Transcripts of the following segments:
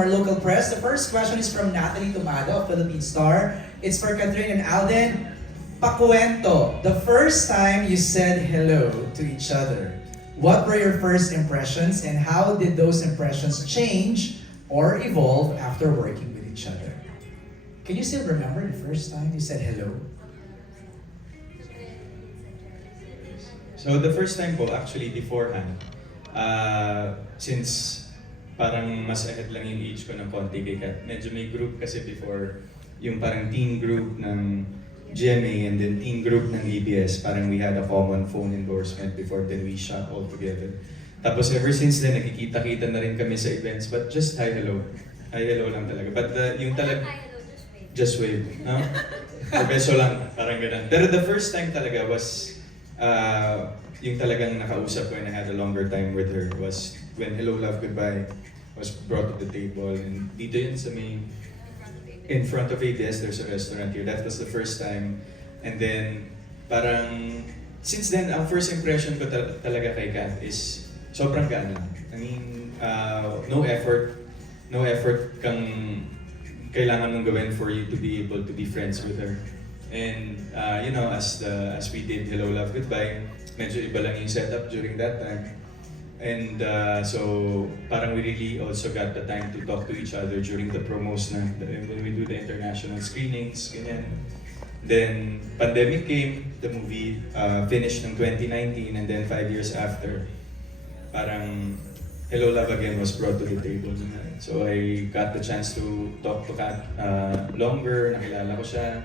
Our local press. The first question is from Natalie Tomado of Philippine Star. It's for Catherine and Alden. Pakuwento, the first time you said hello to each other, what were your first impressions and how did those impressions change or evolve after working with each other? Can you still remember the first time you said hello? So the first time po, actually beforehand, since parang mas ahead lang yung age ko ng konti kay Kat, medyo may group kasi before, yung parang teen group ng GMA and then teen group ng ABS, parang we had a common phone endorsement before, then we shot all together. Tapos ever since then, nakikita-kita na rin kami sa events, but just hi, hello. Hi, hello lang talaga. But yung just wave, no? Beso lang, parang ganun. Pero the first time talaga was, yung talagang nakausap ko and I had a longer time with her was when Hello, Love, Goodbye was brought to the table. And dito yun sa may, in front of ABS, there's a restaurant here. That was the first time. And then, parang, since then, ang first impression ko talaga kay Kat is sobrang gana. I mean, no effort kang kailangan mong gawin for you to be able to be friends with her. And you know, as we did Hello, Love, Goodbye, medyo iba lang yung setup during that time. And so parang we really also got the time to talk to each other during the promos na when we do the international screenings, ganyan. Then pandemic came, the movie finished in 2019, and then 5 years after, parang Hello, Love Again was brought to the table. So I got the chance to talk to Kat longer, nakilala ko siya.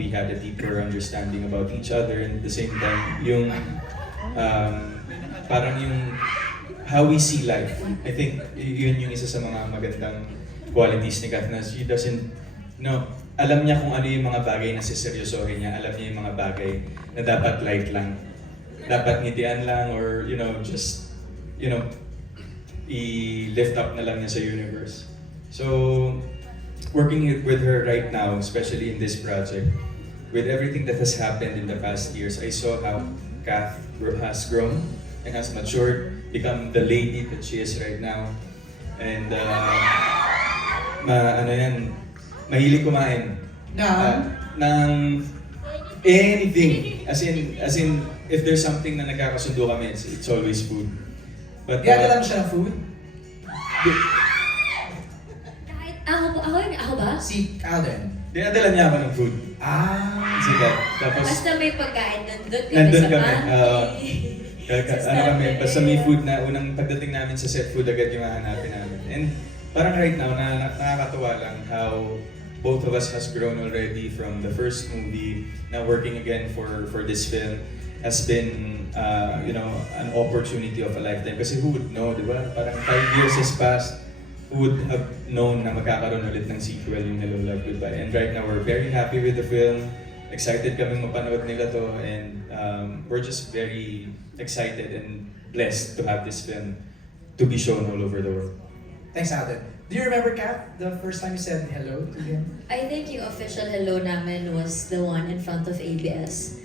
We had a deeper understanding about each other, and at the same time, yung parang yung how we see life. I think yun yung isa sa mga magandang qualities ni Kat na she doesn't, alam niya kung ano yung mga bagay na siseryosohin niya, alam niya yung mga bagay na dapat light lang. Dapat ngitian lang or, just, i-lift up na lang niya sa universe. So, working with her right now, especially in this project, with everything that has happened in the past years, I saw how Kath has grown and has matured, become the lady that she is right now. And mahilig kumain. Ng anything. As in, if there's something na nagkakasundo kami, it's always food. But Dinadala mo siya ng food? Ako ba? Si Alden. dinadala niya ako ng food. Sikat. Tapos, Basta may pagkain, nandun nandun sa kami. party. Basta may food na unang pagdating namin sa set, food agad yung hahanapin namin. And parang right now, nakakatuwa lang how both of us has grown already from the first movie. Now working again for this film has been, an opportunity of a lifetime. Kasi who would know, di ba? Parang 5 years has passed. Who would have known na magkakaroon ulit ng sequel yung Hello, Love, Goodbye. And right now, we're very happy with the film. Excited kaming mapanood nila to. And we're just very excited and blessed to have this film to be shown all over the world. Thanks, Alden. Do you remember, Kat, the first time you said hello to him? I think yung official hello namin was the one in front of ABS.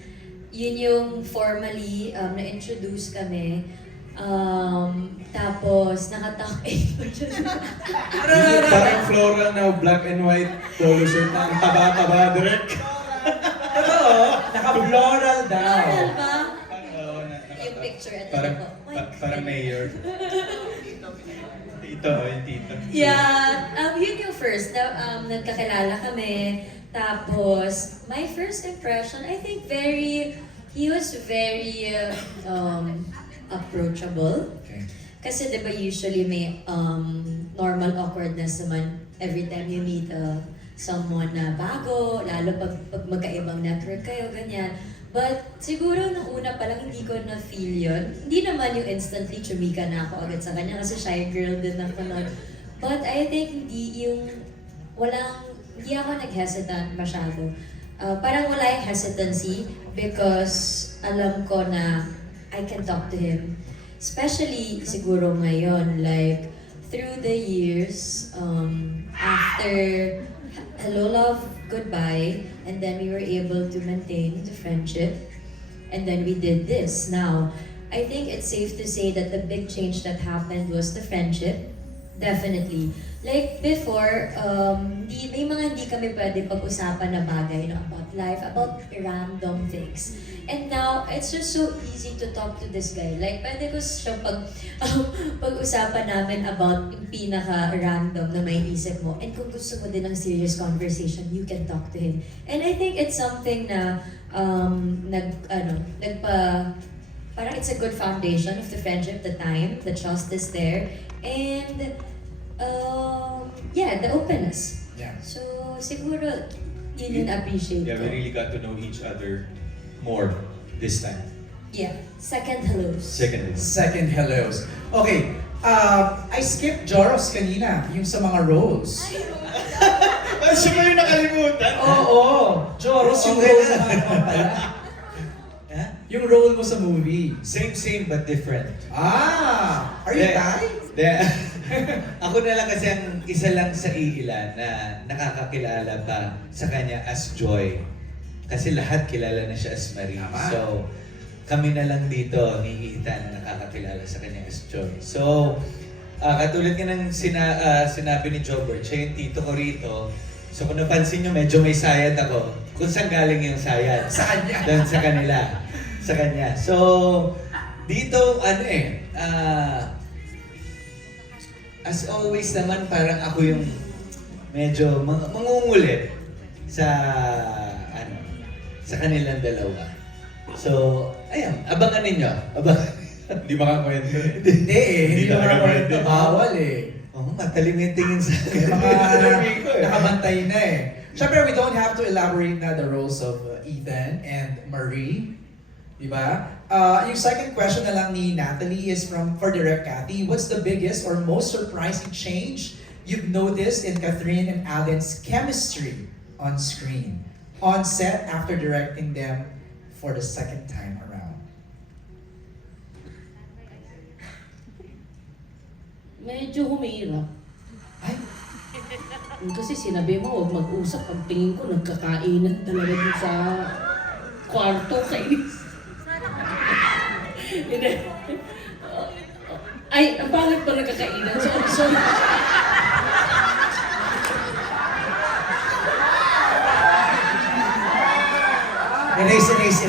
Yun yung formally na-introduce kami. Tapos nakatuck in pa siya. Parang floral na black and white polo shirt na ang taba-taba direct. Totoo, naka-floral daw. Floral ba? Oo, Yung picture at parang, ko. parang mayor. Tito, yung tito. Yeah, yun yung first na nagkakilala kami. Tapos, my first impression, I think he was very approachable. Okay. Kasi diba usually may normal awkwardness naman every time you meet someone na bago, lalo pag magkaibang network kayo, ganyan. But siguro nung una pa lang hindi ko na-feel yun. Hindi naman yung instantly chumika na ako agad sa kanya kasi shy girl din ako nun. But I think hindi ako nag-hesitant masyado. Parang wala yung hesitancy because alam ko na I can talk to him. Especially siguro ngayon, like through the years, after Hello, Love, Goodbye, and then we were able to maintain the friendship, and then we did this. Now, I think it's safe to say that the big change that happened was the friendship, definitely. Like before, may mga hindi kami pwede pag-usapan na bagay, about life, about random things. And now, it's just so easy to talk to this guy. Like, pwede ko siya pag-usapan namin about yung pinaka-random na may isip mo. And kung gusto mo din ng serious conversation, you can talk to him. And I think it's something na parang it's a good foundation of the friendship, the time, the trust is there, and the openness. Yeah. So, siguro, yun yung appreciate Yeah, ko. we really got to know each other more this time. Yeah. Second hellos. Second. Second hellos. Okay, I skipped Joros kanina, yung sa mga roles. Ah, siya ba yung nakalimutan? Oo, Joros yung Okay role na. naman pala. Ha? Yung role mo sa movie. Same but different. Are you Thai? Ako na lang kasi ang isa lang sa iilan na nakakakilala pa sa kanya as Joy. Kasi lahat kilala na siya as Marie. Tama. So, kami na lang dito ni Ethan na nakakakilala sa kanya as Joy. So, katulad nga ng sinabi ni Jobert, siya yung tito ko rito. So kung napansin nyo, medyo may sayad ako. Kung saan galing yung sayad? Sa kanya. Doon sa kanila. Sa kanya. So, dito, as always naman, parang ako yung medyo mangungulit sa, sa kanilang dalawa. So, ayun, abangan ninyo. Abangan. Hindi makakwento. Hindi eh, hindi Hindi talaga naman pwede. bawal eh. Oh, matalim yung tingin sa May mga Sabi ko eh. nakabantay na eh. Siyempre, we don't have to elaborate na the roles of Ethan and Marie. Diba? Yung second question na lang ni Natalie is for Direct Cathy. What's the biggest or most surprising change you've noticed in Catherine and Alden's chemistry on screen, on set after directing them for the second time around? Medyo humihirap. Ay, Kasi sinabi mo, huwag mag-usap. Ang tingin ko, nagkakainan talaga dun sa kwarto. Kainis. Hindi. Ay, ang pangit pa nagkakainan. Sorry.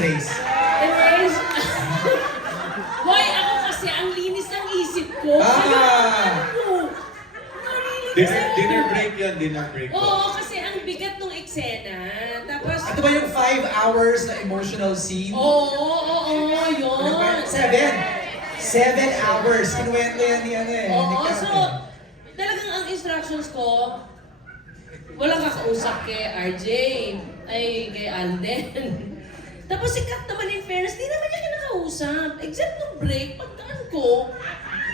erase. Anyways, why ako kasi ang linis ng isip ko. Ah! Dinner break yun, dinner break. Oo, kasi ang bigat ng eksena. Tapos, Ito ba yung 5 hours na emotional scene? oo, yun. 7 hours. Kinuwento yan ni ni Oo, Cathy. so, talagang ang instructions ko, walang kakausap kay RJ, ay kay Alden. Tapos si Kat naman in fairness, di naman niya kinakausap. Except nung break, pagkaan ko,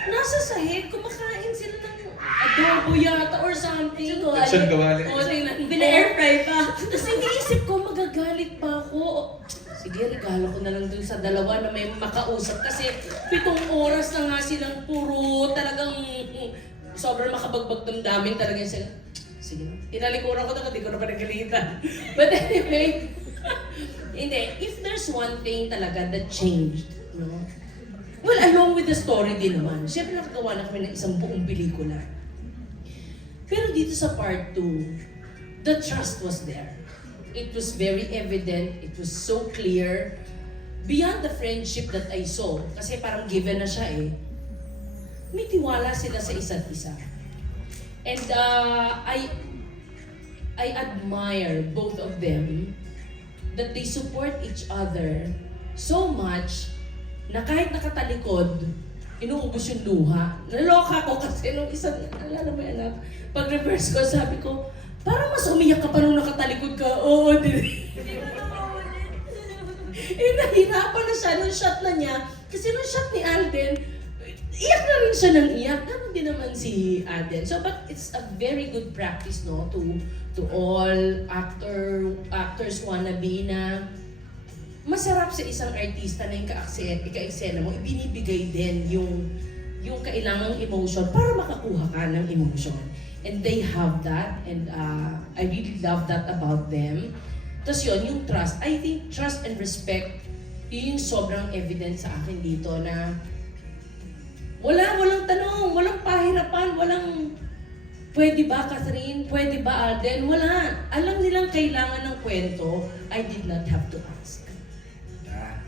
nasa sahig, kumakain sila ng adobo yata or something. Lechon kawali. Oo, tingnan. Pina-air fry pa. Tapos iniisip ko, magagalit pa ako. Sige, regalo ko na lang dun sa dalawa na may makausap. Kasi 7 oras na nga silang puro talagang sobrang makabagbag damdamin talaga sila. Sige, tinalikuran ko na, hindi ko na panagalitan. But anyway, hindi. If there's one thing talaga that changed, no? Well, along with the story din naman. Siyempre nakagawa na kami ng isang buong pelikula. Pero dito sa part 2, the trust was there. It was very evident, it was so clear. Beyond the friendship that I saw, kasi parang given na siya eh, may tiwala sila sa isa't isa. And I admire both of them that they support each other so much na kahit nakatalikod, inuubos yung luha. Naloka ko kasi nung isang, alala mo yan, pag reverse ko, sabi ko, parang mas umiyak ka pa nung nakatalikod ka. Oo, nahirapan na siya nung shot na niya. Kasi nung shot ni Alden, iyak na rin siya ng iyak. Ganun din naman si Alden. So, but it's a very good practice, no, to all actors wannabe na masarap sa isang artista na yung ka-eksena mo, ibinibigay din yung kailangang emotion para makakuha ka ng emotion. And they have that, and I really love that about them. Tapos yun, yung trust. I think trust and respect, yun yung sobrang evident sa akin dito na walang tanong, walang pahirapan, Pwede ba, Catherine? Pwede ba, Alden? Wala. Alam nilang kailangan ng kwento. I did not have to ask. Ah.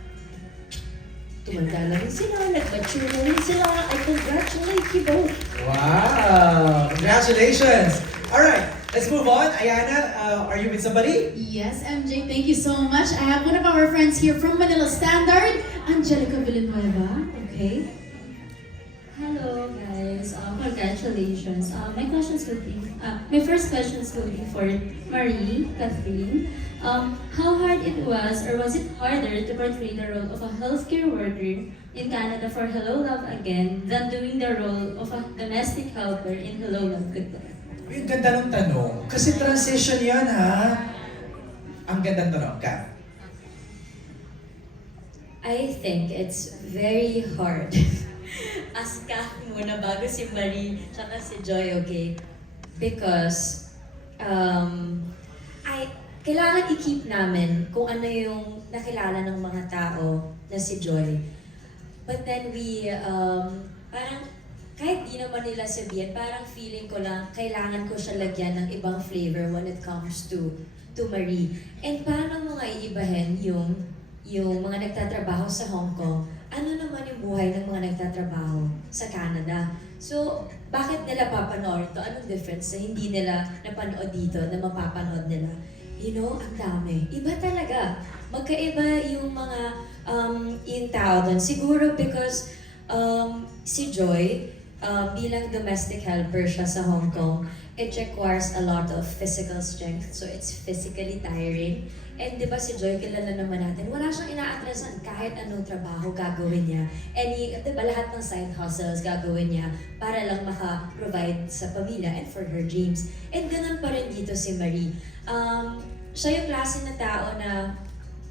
Tumanda na rin sila, nag-mature na rin sila. I congratulate you both. Wow! Congratulations! Alright, let's move on. Ayana, are you with somebody? Yes, MJ, thank you so much. I have one of our friends here from Manila Standard, Angelica Villanueva. Okay. Hello guys, congratulations. My first questions will be for Marie, Catherine. How hard it was, or was it harder to portray the role of a healthcare worker in Canada for Hello Love Again than doing the role of a domestic helper in Hello Love Goodbye? Uy, ang ganda ng tanong. Kasi transition yan, ha? Ang ganda ng tanong, Kat. I think it's very hard. Ask ka muna bago si Marie tsaka si Joy, okay? Because, kailangan i-keep namin kung ano yung nakilala ng mga tao na si Joy. But then parang kahit di naman nila sabihin, parang feeling ko lang, kailangan ko siya lagyan ng ibang flavor when it comes to Marie. And paano mo nga iibahin yung mga nagtatrabaho sa Hong Kong, ano naman yung buhay ng mga nagtatrabaho sa Canada? So, bakit nila papanood to? Anong difference na hindi nila napanood dito na mapapanood nila? You know, ang dami. Iba talaga. Magkaiba yung mga yung tao doon. Siguro because si Joy, bilang domestic helper siya sa Hong Kong, it requires a lot of physical strength. So, it's physically tiring. And di ba si Joy, kilala naman natin, wala siyang inaatrasan kahit anong trabaho gagawin niya. Di ba lahat ng side hustles gagawin niya para lang maka-provide sa pamilya and for her dreams. And ganun pa rin dito si Marie. Siya yung klase na tao na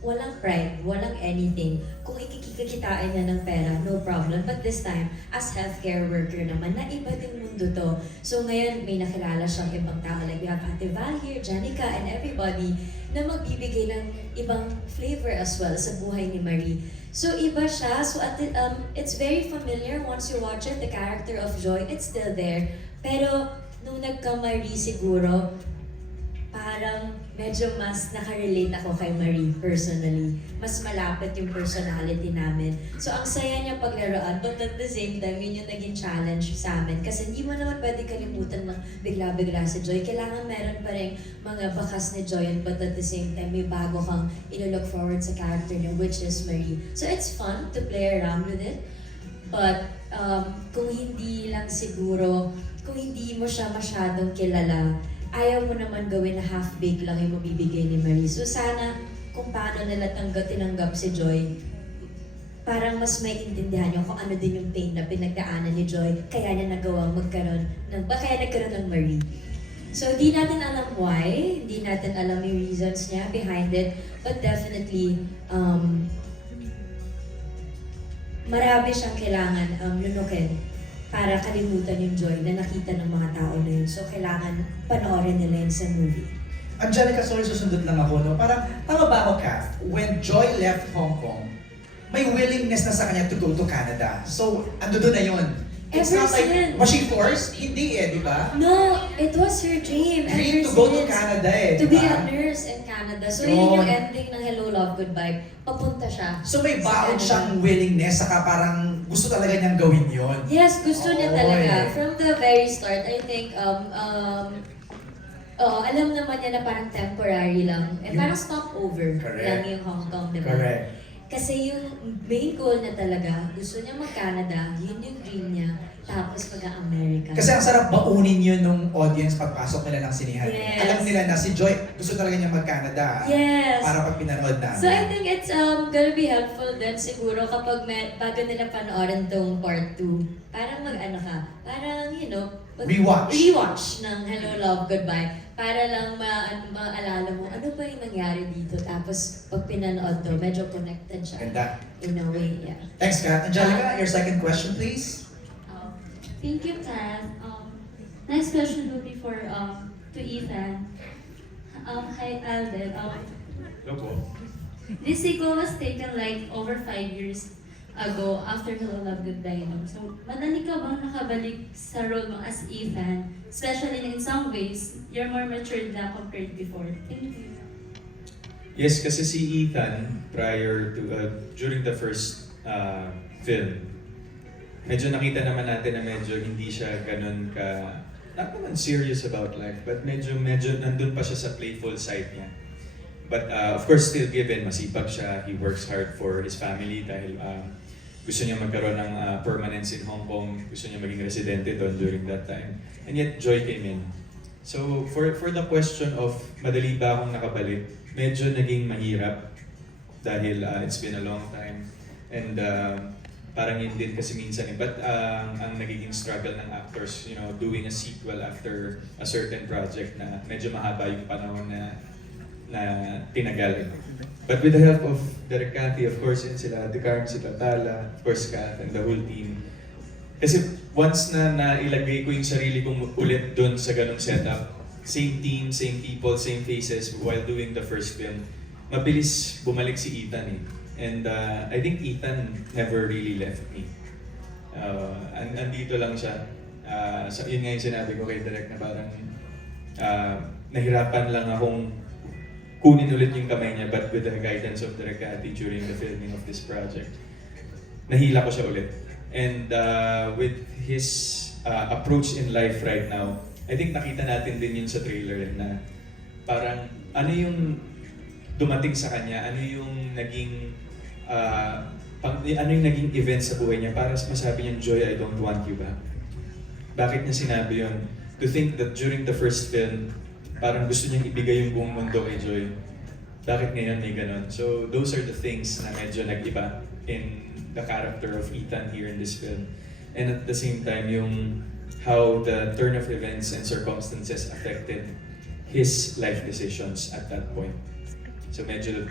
walang pride, walang anything. Kung ikikikakitain niya ng pera, no problem. But this time, as healthcare worker naman, na iba din mundo to. So ngayon, may nakilala siyang ibang tao. Like we have Ate Val here, Janica, and everybody na magbibigay ng ibang flavor as well sa buhay ni Marie. So iba siya. So it's very familiar once you watch it. The character of Joy, it's still there. Pero nung nagka-Marie siguro, parang medyo mas nakarelate ako kay Marie personally. Mas malapit yung personality namin. So ang saya niya paglaruan, but at the same time, yun yung naging challenge sa amin. Kasi hindi mo naman pwede kalimutan ng bigla-bigla si Joy. Kailangan meron pa rin mga bakas ni Joy, but at the same time, may bago kang ilo-look forward sa character niya, which is Marie. So it's fun to play around with it. But kung hindi lang siguro, kung hindi mo siya masyadong kilala, ayaw mo naman gawin na half-baked lang yung mabibigay ni Marie. So sana, kung paano nila tinanggap si Joy, parang mas may intindihan nyo kung ano din yung pain na pinagdaanan ni Joy, kaya niya nagawang kaya nagkaroon ng Marie. So, di natin alam why, di natin alam yung reasons niya behind it, but definitely, marami siyang kailangan lunukin para kalimutan yung joy na nakita ng mga tao na yun. So, kailangan panoorin nila yun sa movie. Angelica, sorry, susundot lang ako, no? Parang, tama ba ako, Kath? When Joy left Hong Kong, may willingness na sa kanya to go to Canada. So, ando doon na yun. It's Ever not like, since. was she forced? Hindi di ba? No, it was her dream. Dream ever to go to since. Canada To di be ba? a nurse in Canada. So, Yun. yun yung ending ng Hello, Love, Goodbye. Papunta siya. So may sa baon Canada. siyang willingness, saka parang gusto talaga niyang gawin yon. Yes, gusto niya Oo, talaga. eh. From the very start, I think, alam naman niya na parang temporary lang. Parang stopover Correct. lang yung Hong Kong, di ba? Correct. Kasi yung main goal niya talaga, gusto niya mag-Canada, yun yung dream niya, tapos mag-America. Kasi ang sarap baunin yun nung audience pagpasok nila ng sinihan. Yes. Alam nila na si Joy, gusto talaga niya mag-Canada. Yes! Para pag pinanood namin. So I think it's gonna be helpful din siguro kapag bago nila panoorin tong part 2. Parang parang rewatch ng Hello, Love, Goodbye. Para lang maalala mo, ano ba yung nangyari dito? Tapos pag pinanood to, medyo connected siya. Ganda. In a way, yeah. Thanks, Kat. Angelica, your second question, please. Thank you, Kat. Next question will be to Ethan. Hi, Alden. Hello po. This sequel was taken like over 5 years. ago after Hello Love Goodbye. No? So, madali ka bang nakabalik sa role mo as Ethan? Especially in some ways, you're more matured na compared before. Thank you. Yes, kasi si Ethan, prior to, during the first film, medyo nakita naman natin na medyo hindi siya ganun ka, not naman serious about life, but medyo nandun pa siya sa playful side niya. But of course, still given, masipag siya, he works hard for his family dahil gusto niya magkaroon ng permanence in Hong Kong, gusto niya maging residente doon during that time. And yet, Joy came in. So, for the question of madali ba akong nakabalik, medyo naging mahirap dahil it's been a long time. And parang yun din kasi minsan but ang nagiging struggle ng actors, you know, doing a sequel after a certain project na medyo mahaba yung panahon na tinagal. But with the help of Direk Cathy, of course, yun sila Decarm, si Tatala, of course, Kath, and the whole team. Kasi once na nailagay ko yung sarili kong ulit dun sa ganung setup, same team, same people, same faces while doing the first film, mabilis bumalik si Ethan eh. And I think Ethan never really left me. Andito lang siya. Yun nga yung sinabi ko kay Direk na parang nahirapan lang akong kunin ulit yung kamay niya, but with the guidance of Direk Cathy during the filming of this project, nahila ko siya ulit. And with his approach in life right now, I think nakita natin din yun sa trailer na parang ano yung dumating sa kanya, ano yung naging event sa buhay niya para masabi niya, Joy, I don't want you back. Bakit niya sinabi yun? To think that during the first film, parang gusto niyang ibigay yung buong mundo kay Joy. Bakit ngayon may ganun? So those are the things na medyo nag-iba in the character of Ethan here in this film. And at the same time, yung how the turn of events and circumstances affected his life decisions at that point. So medyo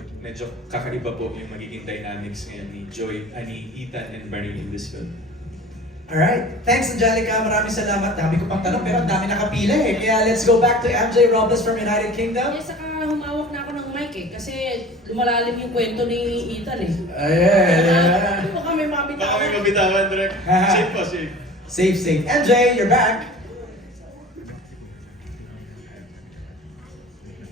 kakaiba po yung magiging dynamics ngayon ni Ethan and Marie in this film. Alright, thanks Angelica, maraming salamat. Dami ko pang tanong pero ang dami nakapila eh. Kaya let's go back to MJ Robles from United Kingdom. Yes, saka humawak na ako ng mic eh, kasi lumalalim yung kwento ni Ethan eh. Ayan. Hindi mo kami mabitawan. Baka may mabitawan, Direk. Safe po, safe. Safe. MJ, you're back.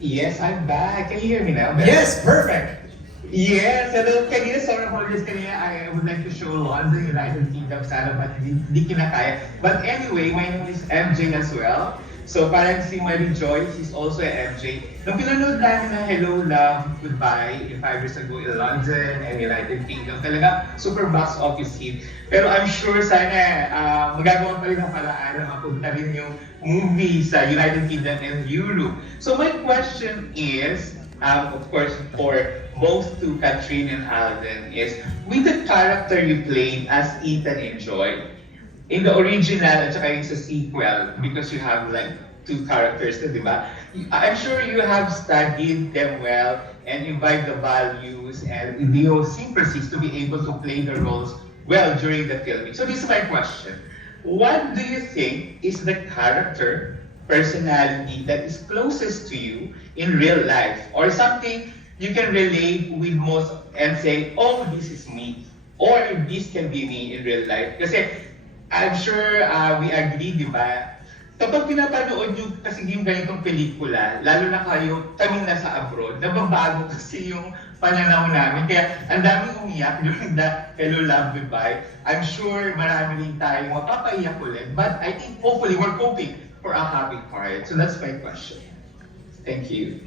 Yes, I'm back. Can you hear me now? Yes, perfect. Yes, hello. Kanina, sorry for this. Kanina, I would like to show London, United Kingdom, sana, but hindi kinakaya. But anyway, my name is MJ as well. So parang si Marie Joy, she's also a MJ. Nung pinanood namin na Hello Love Goodbye 5 years ago in London and United Kingdom, talaga super box office hit. Pero I'm sure sana magagawa pa rin ang paraan na mapunta rin yung movie sa United Kingdom and Europe. So my question is, of course, for both to Kathryn and Alden is, with the character you played as Ethan and Joy, in the original at saka yung sa sequel, because you have like two characters na, di ba? I'm sure you have studied them well and imbibed the values and idiosyncrasies to be able to play the roles well during the filming. So this is my question. What do you think is the character, personality that is closest to you in real life? Or something you can relate with most and say, oh, this is me. Or this can be me in real life. Kasi I'm sure we agree, di ba? Kapag pinapanood nyo kasi yung ganitong pelikula, lalo na kami nasa abroad, nababago kasi yung pananaw namin. Kaya ang daming umiyak during the Hello Love Goodbye. I'm sure marami rin tayong mapapaiyak ulit. But I think hopefully we're hoping for a happy part. So that's my question. Thank you.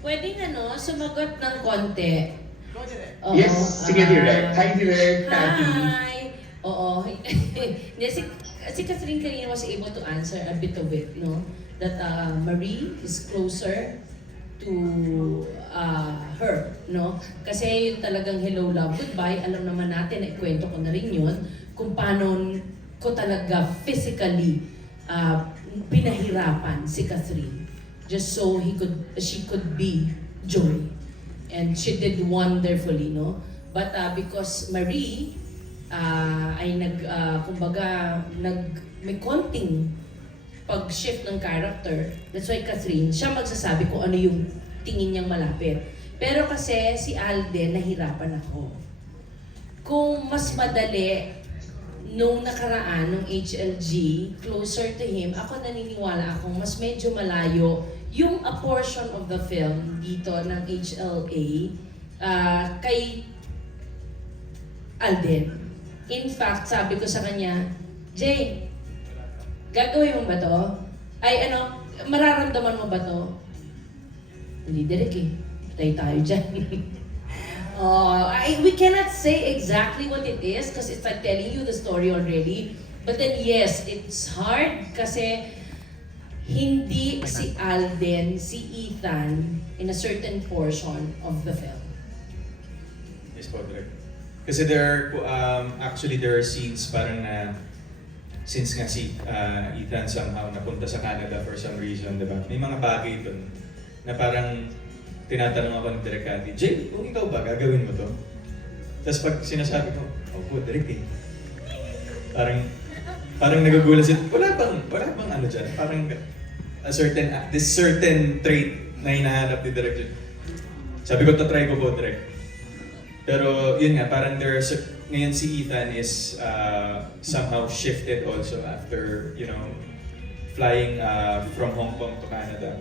Pwede na no, sumagot ng konti. Oo, Yes, sige Direk. Hi Direk, Cathy. Hi! Oo. Hindi, si Kathryn kanina was able to answer a bit of it, no? That Marie is closer to her, no? Kasi yung talagang Hello Love Goodbye, alam naman natin, kwento ko na rin yun, kung paano ko talaga physically pinahirapan si Kathryn just so she could be Joy. And she did wonderfully, no? But because Marie ay may konting pag-shift ng character, that's why Kathryn, siya magsasabi kung ano yung tingin niyang malapit. Pero kasi si Alden, nahirapan ako. Kung mas madali nung nakaraan, nung HLG, closer to him, ako naniniwala akong mas medyo malayo yung a portion of the film dito ng HLA kay Alden. In fact, sabi ko sa kanya, Jay, gagawin mo ba to? Ay mararamdaman mo ba to? Hindi direct eh. Patay tayo dyan. We cannot say exactly what it is because it's like telling you the story already. But then yes, it's hard kasi hindi si Alden, si Ethan in a certain portion of the film. Yes po, Direk. Kasi there are scenes parang na since nga si Ethan somehow napunta sa Canada for some reason, di ba? May mga bagay doon na parang tinatanong ako ni Direk Cathy, Jay, kung ikaw ba, gagawin mo to? Tapos pag sinasabi ko, opo, Direk eh. Parang nagugulat siya, wala bang ano dyan? Parang this certain trait na hinahanap ni Direk dyan. Sabi ko, try ko po, Direk. Pero yun nga, parang ngayon si Ethan is somehow shifted also after, flying from Hong Kong to Canada.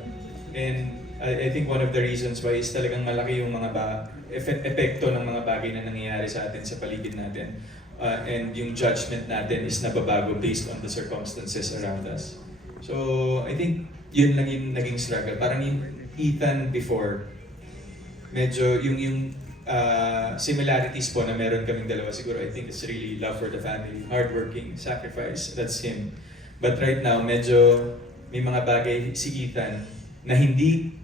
And I think one of the reasons why is talagang malaki yung mga epekto ng mga bagay na nangyayari sa atin sa paligid natin. And yung judgment natin is nababago based on the circumstances around us. So I think yun lang yung naging struggle. Parang yung Ethan before, medyo yung similarities po na meron kaming dalawa siguro, I think it's really love for the family, hardworking, sacrifice, that's him. But right now, medyo may mga bagay si Ethan na hindi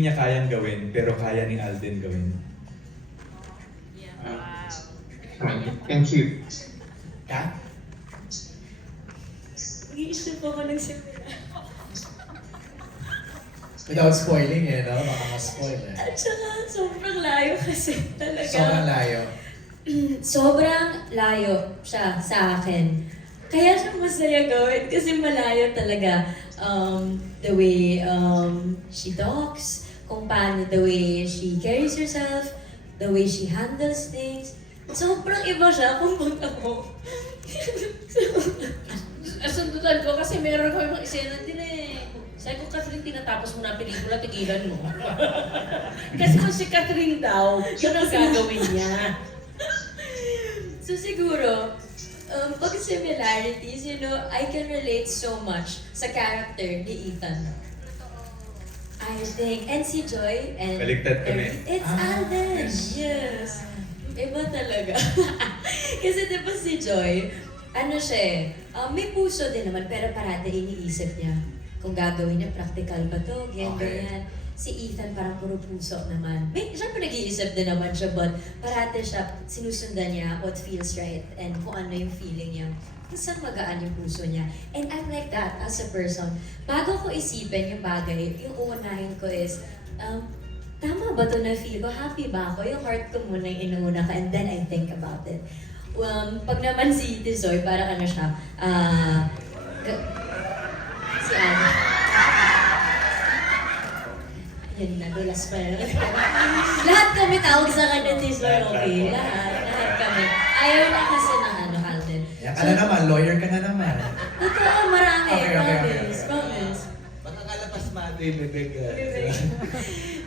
niya kayang gawin, pero kaya ni Alden gawin. Thank you. Ka? Nag-iisip ako ng simula. Without spoiling no? Baka ma-spoil eh. At saka, sobrang layo kasi talaga. Sobrang layo. Sobrang layo siya sa akin. Kaya siya masaya gawin kasi malayo talaga. The way she talks, kung paano the way she carries herself, the way she handles things. Sobrang iba siya kung pag ako. Sundutan ko kasi meron ko yung eksena din eh. Sabi ko, Catherine, tinatapos mo na ang pelikula, tigilan mo. Kasi kung si Catherine daw, yun ang gagawin niya. So siguro, pag similarities, I can relate so much sa character ni Ethan. I think, and si Joy, and Baliktad kami. It's Alden! yes. Yes! Iba talaga. Kasi diba si Joy, ano siya may puso din naman, pero parati iniisip niya kung gagawin niya, practical ba to, ganyan. Si Ethan parang puro puso naman. Siyempre nag-iisip din naman siya, but parati siya, sinusundan niya what feels right and kung ano yung feeling niya. Kung saan magaan yung puso niya. And I'm like that as a person. Bago ko isipin yung bagay, yung uunahin ko is, tama ba to na feel ko? Happy ba ako? Yung heart ko muna yung inuuna ka and then I think about it. Pag naman si Tizoy, parang ano siya, si Ana. Yan, nadulas pa na. Lahat kami tawag sa kanya, Tizoy, okay? Lahat kami. Ayaw na kasi ng Alden. Yan ka na naman, lawyer ka na naman. Totoo, marami. Okay. Promise. Baka kalapas mati, bibig.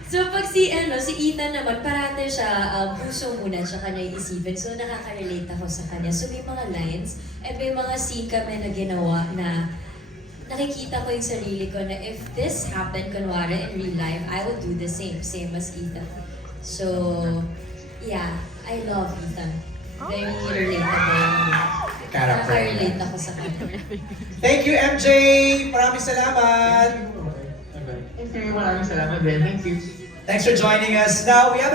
So pag si Ethan naman, parate siya puso muna tsaka niya iisipin. So nakaka-relate ako sa kanya. So may mga lines at may mga scene kami na ginawa na nakikita ko yung sarili ko na if this happened kunwari in real life, I would do the same as Ethan. So yeah, I love Ethan. Very relatable. Character. Nakaka-relate ako sa kanya. Thank you, MJ! Maraming salamat! Thank you. Maraming salamat din. Thank you. Thanks for joining us. Now, we have